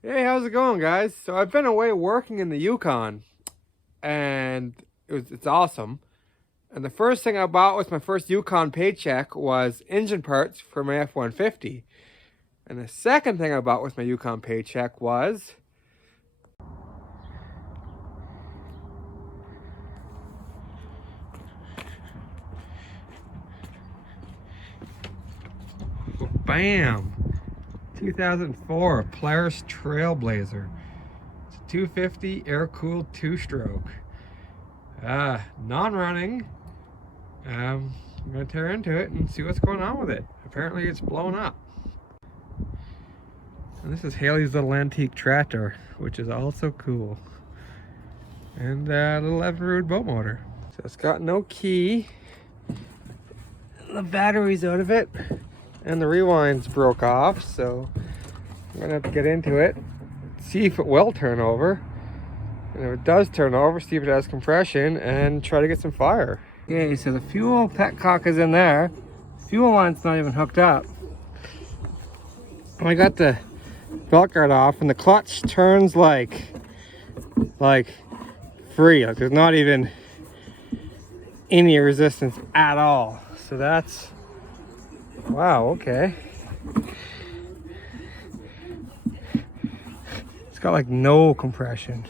Hey, how's it going, guys? So I've been away working in the Yukon, and it's awesome. And the first thing I bought with my first Yukon paycheck was engine parts for my F-150. And the second thing I bought with my Yukon paycheck was bam! 2004 Polaris Trail Blazer. It's a 250 air-cooled two-stroke. Non-running. I'm gonna tear into it and see what's going on with it. Apparently it's blown up. And this is Haley's little antique tractor, which is also cool. And a little Everroot boat motor. So it's got no key. The battery's out of it. And the rewinds broke off, so I'm gonna have to get into it, see if it will turn over. And if it does turn over, see if it has compression, and try to get some fire. Okay, so the fuel petcock is in there. Fuel line's not even hooked up. I got the belt guard off, and the clutch turns like free. Like there's not even any resistance at all. So that's, wow, okay. It's got like no compression.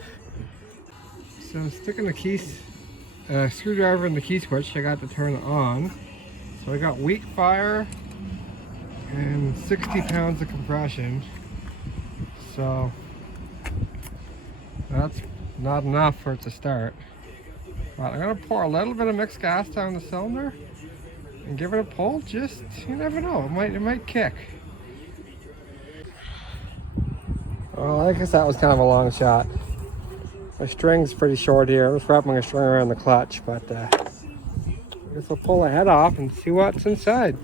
So I'm sticking the keys, screwdriver in the key switch. I got to turn it on. So I got weak fire and 60 pounds of compression. So that's not enough for it to start. But I'm gonna pour a little bit of mixed gas down the cylinder and give it a pull. Just, you never know, it might kick. Well, I guess that was kind of a long shot. My string's pretty short here. I was wrapping a string around the clutch, but I guess I'll pull the head off and see what's inside.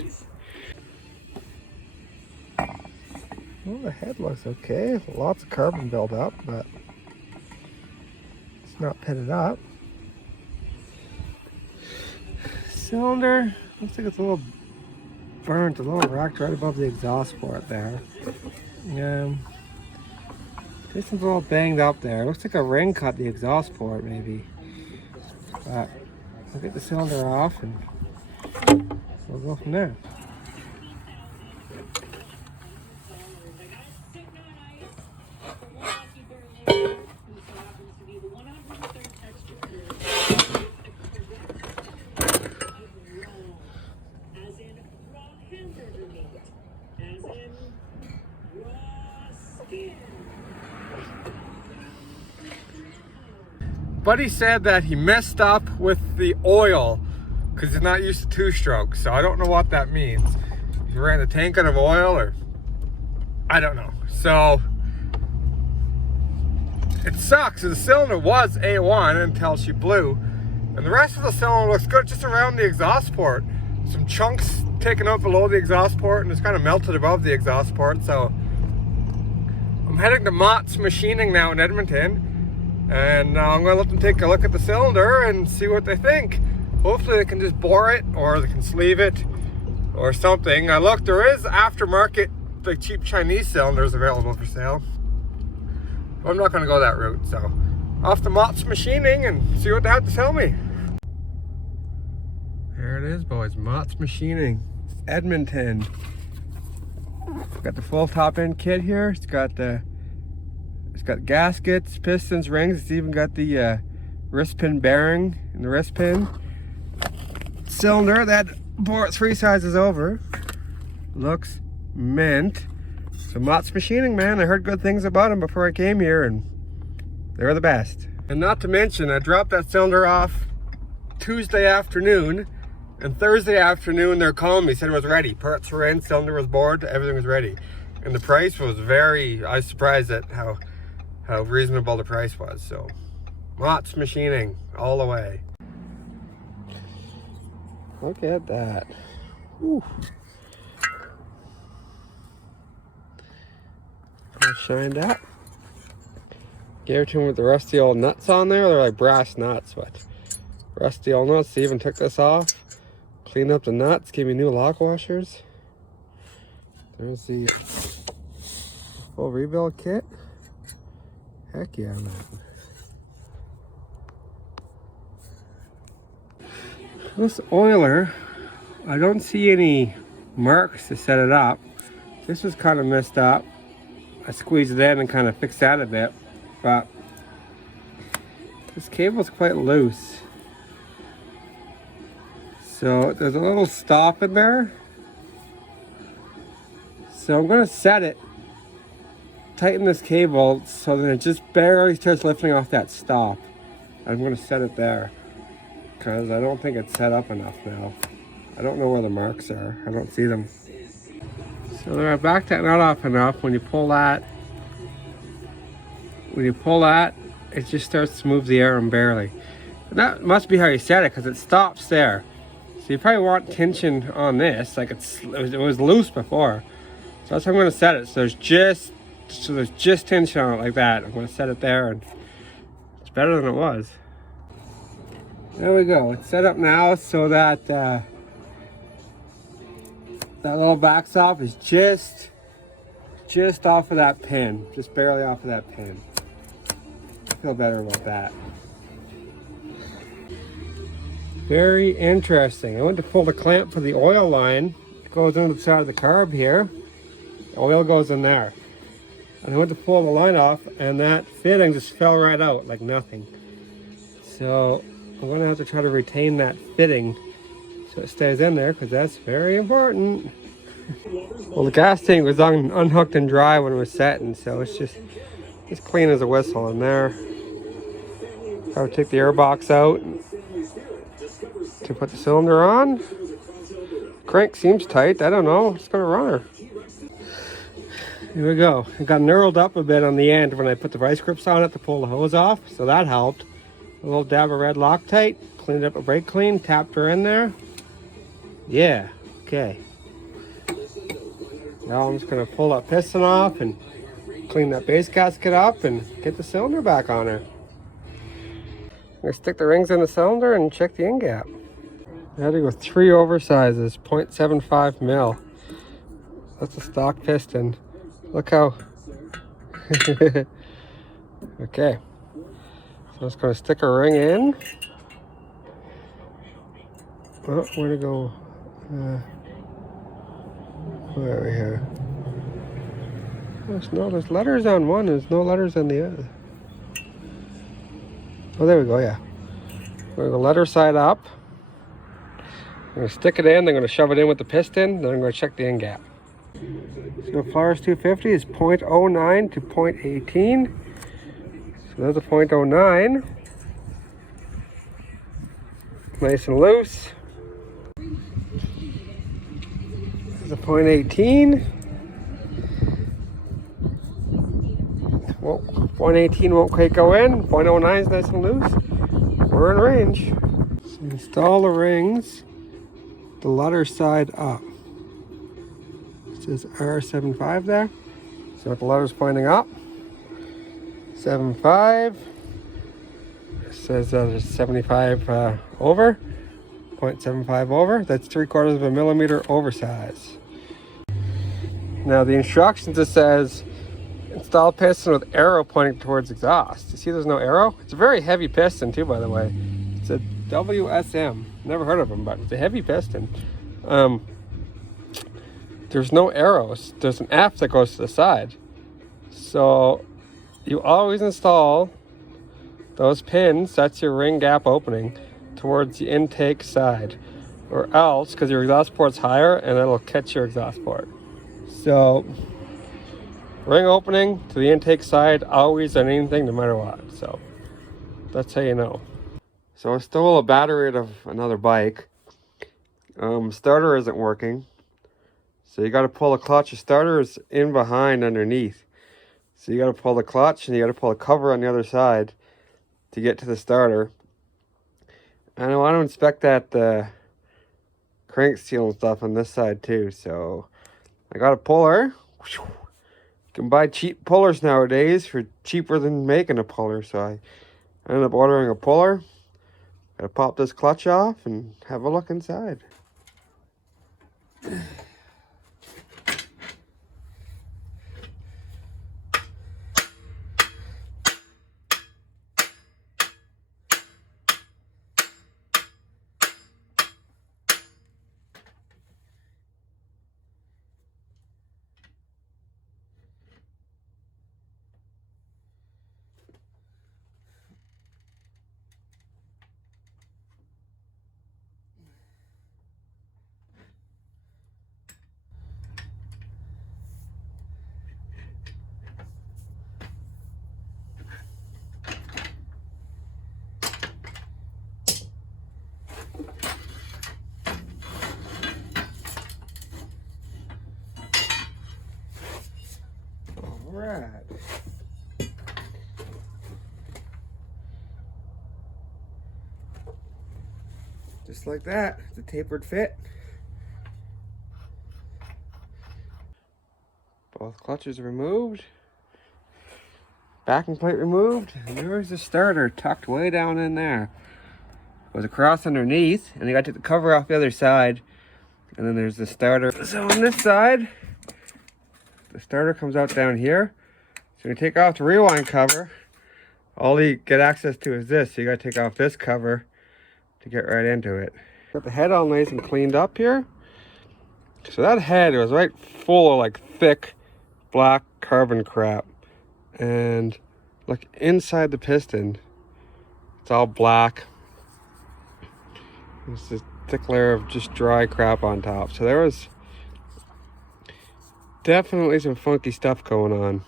Well, the head looks okay. Lots of carbon buildup, but it's not pitted up. Cylinder looks like it's a little burnt, a little racked right above the exhaust port there. This one's a little banged up there. Looks like a ring cut the exhaust port, maybe. But I'll get the cylinder off and we'll go from there. Buddy said that he messed up with the oil because he's not used to two-stroke, so I don't know what that means. He ran the tank out of oil, or I don't know. So it sucks. The cylinder was A1 until she blew, and the rest of the cylinder looks good just around the exhaust port. Some chunks taken out below the exhaust port, and it's kind of melted above the exhaust port. So I'm heading to Mott's Machining now in Edmonton. And I'm going to let them take a look at the cylinder and see what they think. Hopefully they can just bore it, or they can sleeve it, or something. I looked, there is aftermarket, like cheap Chinese cylinders available for sale. But I'm not going to go that route, so off to Mott's Machining and see what they have to tell me. There it is, boys, Mott's Machining, Edmonton. Got the full top end kit here. It's got gaskets, pistons, rings. It's even got the wrist pin bearing and the wrist pin. Cylinder that bore it 3 sizes over. Looks mint. So Mott's Machining, man, I heard good things about them before I came here, and they're the best. And not to mention, I dropped that cylinder off Tuesday afternoon, and Thursday afternoon they're calling me, said it was ready. Parts were in, cylinder was bored, everything was ready. And the price was I was surprised at how reasonable the price was. So Mott's Machining all the way. Look at that. Whew. All shined up. Gave it to him with the rusty old nuts on there. They're like brass nuts, but rusty old nuts. They even took this off, cleaned up the nuts, gave me new lock washers. There's the full rebuild kit. Heck yeah, man. This oiler, I don't see any marks to set it up. This was kind of messed up. I squeezed it in and kind of fixed that a bit, but this cable's quite loose. So there's a little stop in there. So I'm gonna set it, tighten this cable so that it just barely starts lifting off that stop. I'm gonna set it there because I don't think it's set up enough now. I don't know where the marks are. I don't see them. So then I backed that nut off enough. When you pull that, it just starts to move the arm barely. And that must be how you set it because it stops there. So you probably want tension on this, like it was loose before. So that's how I'm going to set it. So there's just tension on it like that. I'm going to set it there, and it's better than it was. There we go. It's set up now so that that little backstop is just off of that pin, just barely off of that pin. I feel better about that. Very interesting. I went to pull the clamp for the oil line. It goes into the side of the carb here. The oil goes in there. And I went to pull the line off, and that fitting just fell right out like nothing. So I'm going to have to try to retain that fitting so it stays in there, because that's very important. Well, the gas tank was unhooked and dry when it was setting, so it's just clean as a whistle in there. I would take the air box out to put the cylinder on. Crank seems tight. I don't know. I'm just gonna run her. Here we go. It got knurled up a bit on the end when I put the vice grips on it to pull the hose off, so that helped. A little dab of red Loctite, cleaned up a brake clean, tapped her in there. Yeah, okay. Now I'm just gonna pull that piston off and clean that base gasket up and get the cylinder back on her. I'm gonna stick the rings in the cylinder and check the in gap. I had to go 3 oversizes, 0.75 mil. That's a stock piston. Look how. Okay. So I'm just gonna stick a ring in. Oh, where to go? Where are we here? There's letters on one, there's no letters on the other. Oh, there we go, yeah. We're gonna letter side up. I'm gonna stick it in, then I'm gonna shove it in with the piston, then I'm gonna check the in gap. So Polaris 250 is 0.09 to 0.18. So there's a 0.09. Nice and loose. There's a 0.18. Well, 0.18 won't quite go in. 0.09 is nice and loose. We're in range. So install the rings, the letter side up. It says R75 there. So the letter's pointing up. 75. It says there's 75 over. 0.75 over. That's 3/4 of a millimeter oversize. Now the instructions, it says install piston with arrow pointing towards exhaust. You see there's no arrow? It's a very heavy piston too, by the way. It's a WSM. Never heard of them, but it's a heavy piston. There's no arrows. There's an F that goes to the side. So you always install those pins, that's your ring gap opening, towards the intake side. Or else, because your exhaust port's higher and it'll catch your exhaust port. So ring opening to the intake side, always on anything, no matter what. So that's how you know. So I stole a battery out of another bike. Starter isn't working. So you got to pull the clutch. The starter is in behind underneath. So you got to pull the clutch and you got to pull the cover on the other side to get to the starter. And I want to inspect that crank seal and stuff on this side too. So I got a puller. You can buy cheap pullers nowadays for cheaper than making a puller. So I ended up ordering a puller. Gotta pop this clutch off and have a look inside. rad. Just like that, it's a tapered fit. Both clutches removed. Backing plate removed. And there's the starter tucked way down in there. Goes across underneath, and you got to take the cover off the other side. And then there's the starter. So on this side, the starter comes out down here. So you take off the rewind cover. All you get access to is this. So you got to take off this cover to get right into it. Got the head all nice and cleaned up here. So that head was right full of like thick black carbon crap. And look inside the piston. It's all black. There's this thick layer of just dry crap on top. So there was definitely some funky stuff going on.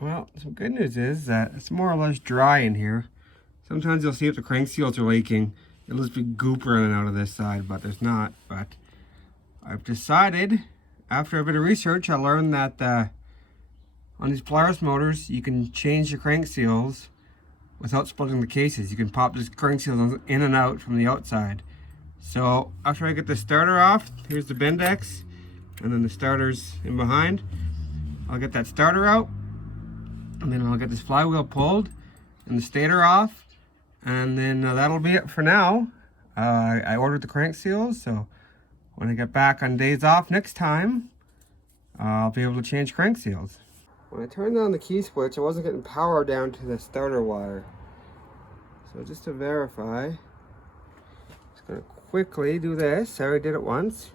Well, some good news is that it's more or less dry in here. Sometimes you'll see if the crank seals are leaking, it'll just be goop running out of this side, but there's not. But I've decided, after a bit of research, I learned that on these Polaris motors, you can change the crank seals without splitting the cases. You can pop this crank seals in and out from the outside. So after I get the starter off, here's the Bindex, and then the starter's in behind. I'll get that starter out, and then I'll get this flywheel pulled and the stator off, and then that'll be it for now. I ordered the crank seals, so when I get back on days off next time, I'll be able to change crank seals. When I turned on the key switch, I wasn't getting power down to the starter wire. So just to verify, I'm just going to quickly do this. I already did it once.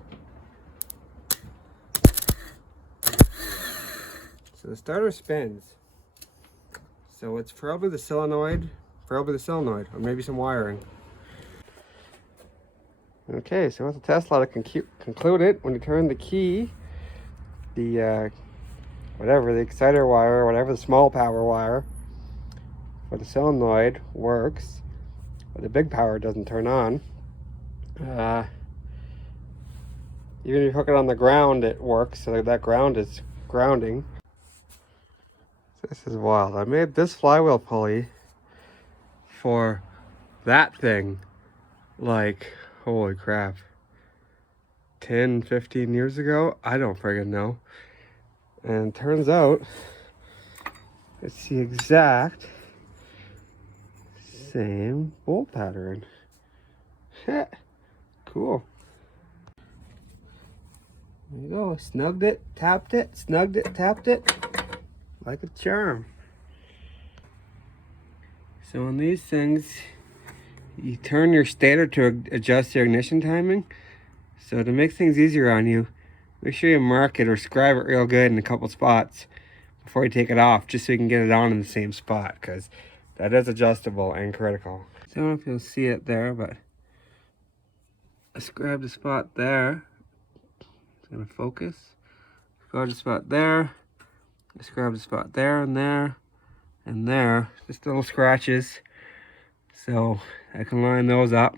So the starter spins. So it's probably the solenoid, or maybe some wiring. Okay, so with the test light concluded, when you turn the key, the whatever, the exciter wire, or whatever, the small power wire for the solenoid works, but the big power doesn't turn on. Even if you hook it on the ground, it works, so that ground is grounding. This is wild. I made this flywheel pulley for that thing like, holy crap, 10, 15 years ago? I don't friggin' know. And turns out it's the exact same bolt pattern. Cool. There you go. Snugged it, tapped it, snugged it, tapped it. Like a charm. So on these things, you turn your stator to adjust your ignition timing. So to make things easier on you, make sure you mark it or scribe it real good in a couple spots before you take it off, just so you can get it on in the same spot, because that is adjustable and critical. I don't know if you'll see it there, but I scribed a spot there. It's gonna focus. Scribed a spot there. I scribed a spot there and there and there. Just little scratches. So I can line those up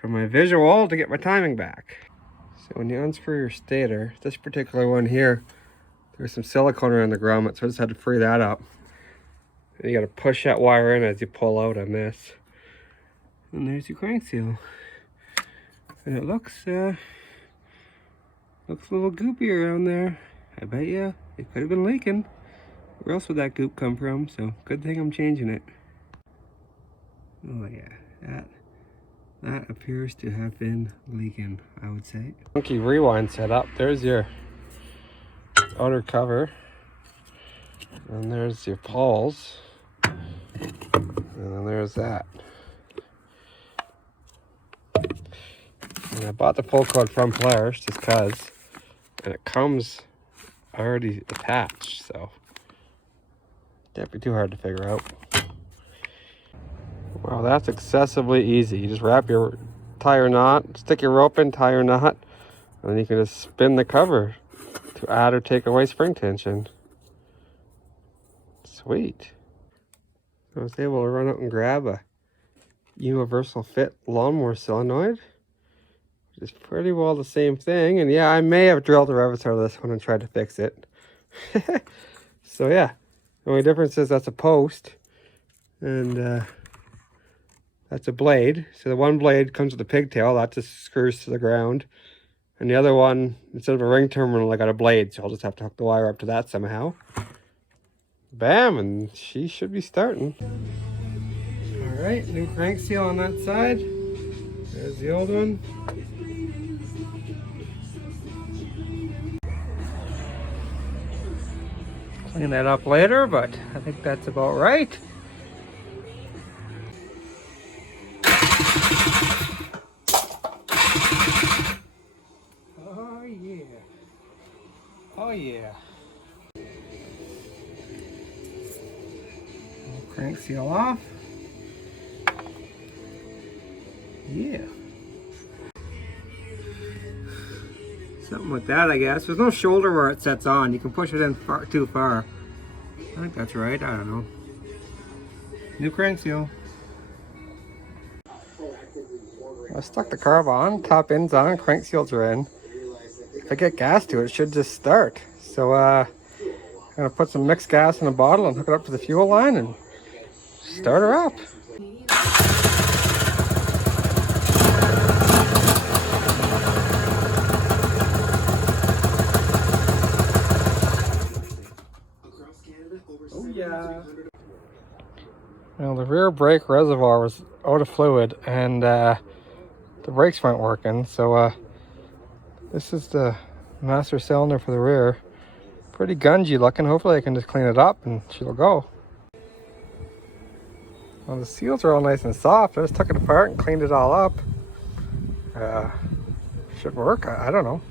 for my visual to get my timing back. So when you unscrew your stator, this particular one here, there's some silicone around the grommet, so I just had to free that up. And you gotta push that wire in as you pull out on this. And there's your crank seal. And it looks a little goopy around there. I bet you it could have been leaking. Where else would that goop come from? So good thing I'm changing it. Oh yeah, that appears to have been leaking, I would say. Funky rewind setup. There's your outer cover. And there's your pawls. And then there's that. And I bought the pull cord from Polaris just because. And it comes already attached, so can't be too hard to figure out. Wow, that's excessively easy. You just wrap your tire knot, stick your rope in, tie your knot, and then you can just spin the cover to add or take away spring tension. Sweet. I was able to run out and grab a universal fit lawnmower solenoid. It's pretty well the same thing. And yeah, I may have drilled the rivets out of this one and tried to fix it. So yeah, the only difference is that's a post and that's a blade. So the one blade comes with a pigtail, that just screws to the ground. And the other one, instead of a ring terminal, I got a blade, so I'll just have to hook the wire up to that somehow. Bam, and she should be starting. All right, new crank seal on that side. There's the old one. Clean that up later, but I think that's about right. Oh yeah. Oh yeah. Crank seal off. Yeah. Something like that, I guess. There's no shoulder where it sets on. You can push it in too far. I think that's right. I don't know. New crank seal. I stuck the carb on, top end's on, crank seals are in. If I get gas to it, it should just start. So I'm gonna put some mixed gas in a bottle and hook it up to the fuel line and start her up. Oh yeah. Now the rear brake reservoir was out of fluid and the brakes weren't working, so this is the master cylinder for the rear. Pretty gungy looking. Hopefully I can just clean it up and she'll go. Well, the seals are all nice and soft. I just took it apart and cleaned it all up. Should work. I don't know.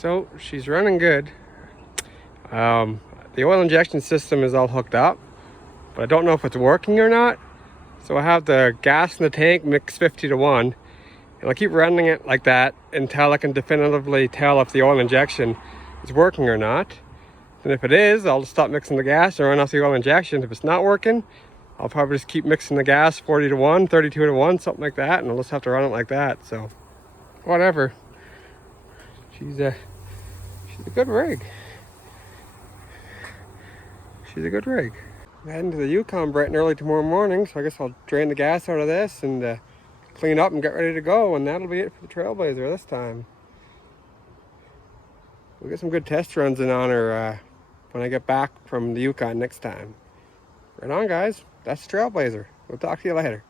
So she's running good. The oil injection system is all hooked up, but I don't know if it's working or not. So I have the gas in the tank mixed 50-1, and I'll keep running it like that until I can definitively tell if the oil injection is working or not. And if it is, I'll just stop mixing the gas and run off the oil injection. If it's not working, I'll probably just keep mixing the gas 40-1, 32-1, something like that, and I'll just have to run it like that. So whatever. She's a good rig. She's a good rig. I'm heading to the Yukon bright and early tomorrow morning, so I guess I'll drain the gas out of this and clean up and get ready to go, and that'll be it for the Trail Blazer this time. We'll get some good test runs in on her when I get back from the Yukon next time. Right on, guys. That's the Trail Blazer. We'll talk to you later.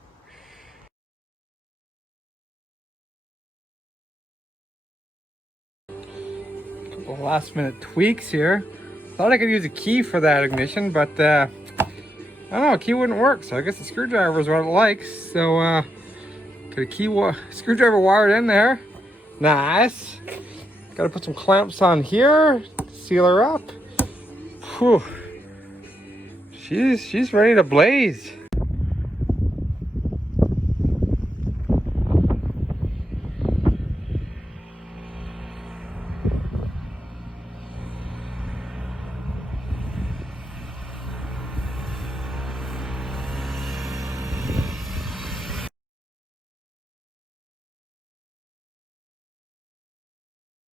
Last minute tweaks here. Thought I could use a key for that ignition, but I don't know, a key wouldn't work, so I guess the screwdriver is what it likes. So got a screwdriver wired in there. Nice. Gotta put some clamps on here, seal her up. Whew. She's ready to blaze.